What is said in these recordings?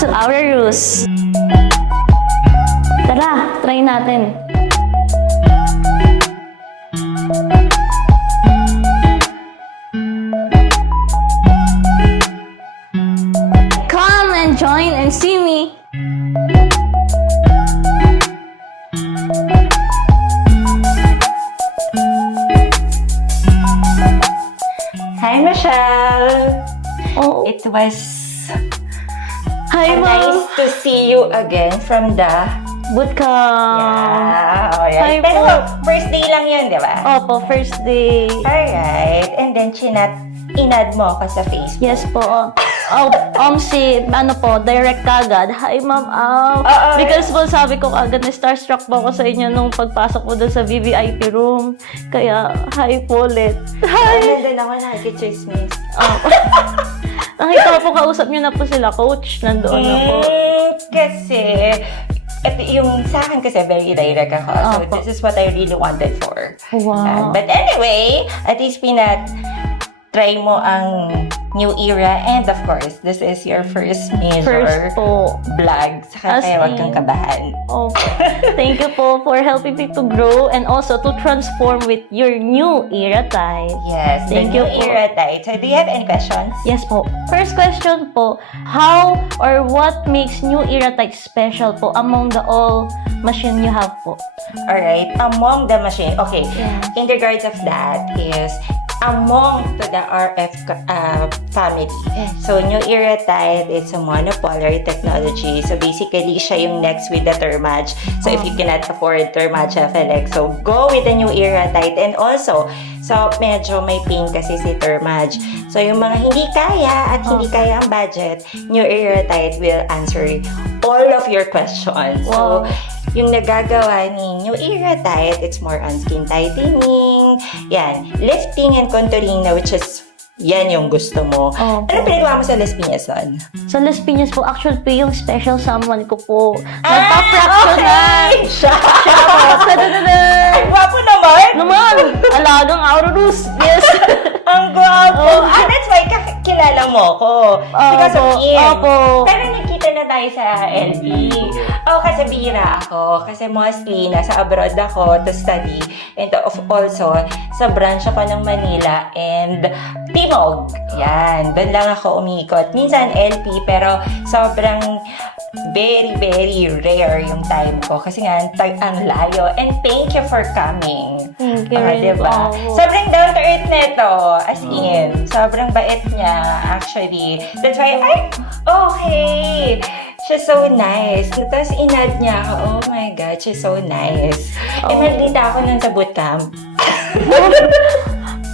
to our ruse. Tara, try natin. Come and join and see me. Hi, Michelle! Oh, It was hi, nice ma'am. to see you again from the... Bootcamp. Alright. Hi Pero po. first day lang yun, di ba? Opo, first day. Alright. And then, inad mo ako sa Facebook. Yes po. Direct kagad. Hi, ma'am. Oo. Because po, sabi ko kagad na starstruck po ako sa inyo nung pagpasok ko doon sa VVIP room. Kaya, hi po ulit. Hi! Nandun ako nakikichismis. Nakita ko po, kausap niyo na po sila, coach. Nandoon na po. Kasi, yung sa akin kasi very direct ako. So, Opo. this is what I really wanted for. Wow. But anyway, at least try mo ang new era. And of course, this is your first major First po. vlog. Saka As kaya wag kang in- kabahan. Okay. Thank you po for helping me to grow and also to transform with your new era, Tay. Yes, Thank the you new po. era type. So, do you have any questions? Yes po. First question po, how or what makes New Era Tech special po among the all machine you have po? Alright, among the machine. Okay, Yeah. in regards of that is among to the RF family. So, New Era Tide, it's a monopolar technology. So, basically, siya yung next with the Thermage. So, if you cannot afford Thermage FLX, so go with the New Era Tide. And also, so, medyo may pain kasi si Thermage. So, yung mga hindi kaya at hindi kaya ang budget, New Era Tide will answer all of your questions. Wow. So, yung nagagawa ni New Era Tide, it's more on skin tightening, yan, lifting and contouring na which is, yan yung gusto mo. Opo. Ano pinagawa mo sa Las Piñas doon? Sa Las Piñas po, actually po yung special someone ko po. Nagpa-fractional. Okay! Siya! Siya po. Tadadada! Ang gwapo naman! Naman! Alagang Aurorus. Yes. Ang gwapo! Oh. That's why kilala mo ko. Because of Opo. him. Opo. Pero nagkita na tayo sa LB. Kasi bihira ako. Kasi mostly, nasa abroad ako to study. And also, sa branch ako ng Manila and Timog. Yan. Doon lang ako umiikot. Minsan LP, pero sobrang very, very rare yung time ko. Kasi nga, ang layo. And thank you for coming. Thank you rin Diba? po. Sobrang down to earth neto. As in, sobrang bait niya, actually. That's why, okay. She's so nice. Tapos inad niya ako. Oh my God, she's so nice. Oh. Nagdita ako nun sa bootcamp.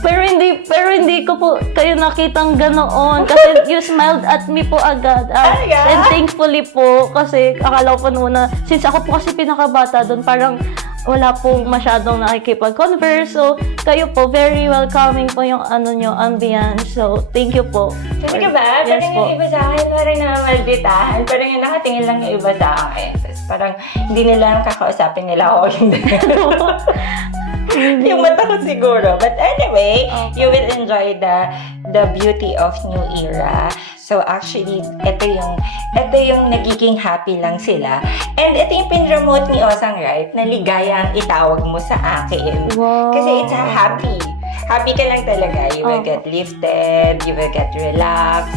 Pero hindi ko po kayo nakitang ganoon kasi you smiled at me po agad. Talaga? And thankfully po kasi akala ko noon na since ako po kasi pinakabata doon parang wala pong masyadong nakikipag-converse. So, kayo po, very welcoming po yung ambience. So, thank you po. Sabi ka ba? Yes Parang po. yung iba sa akin, parang namalditahan. Parang yung nakatingin lang yung iba sa akin. Tapos parang hindi nila kakausapin nila ako. Yung mata ko siguro. But anyway, Okay. you will enjoy the beauty of New Era. So actually, ito yung nagiging happy lang sila. And ito yung pinromote ni Osang, right? Na ligaya ang itawag mo sa akin. Wow. Kasi it's a happy. Happy ka lang talaga. You will Okay. get lifted, you will get relaxed.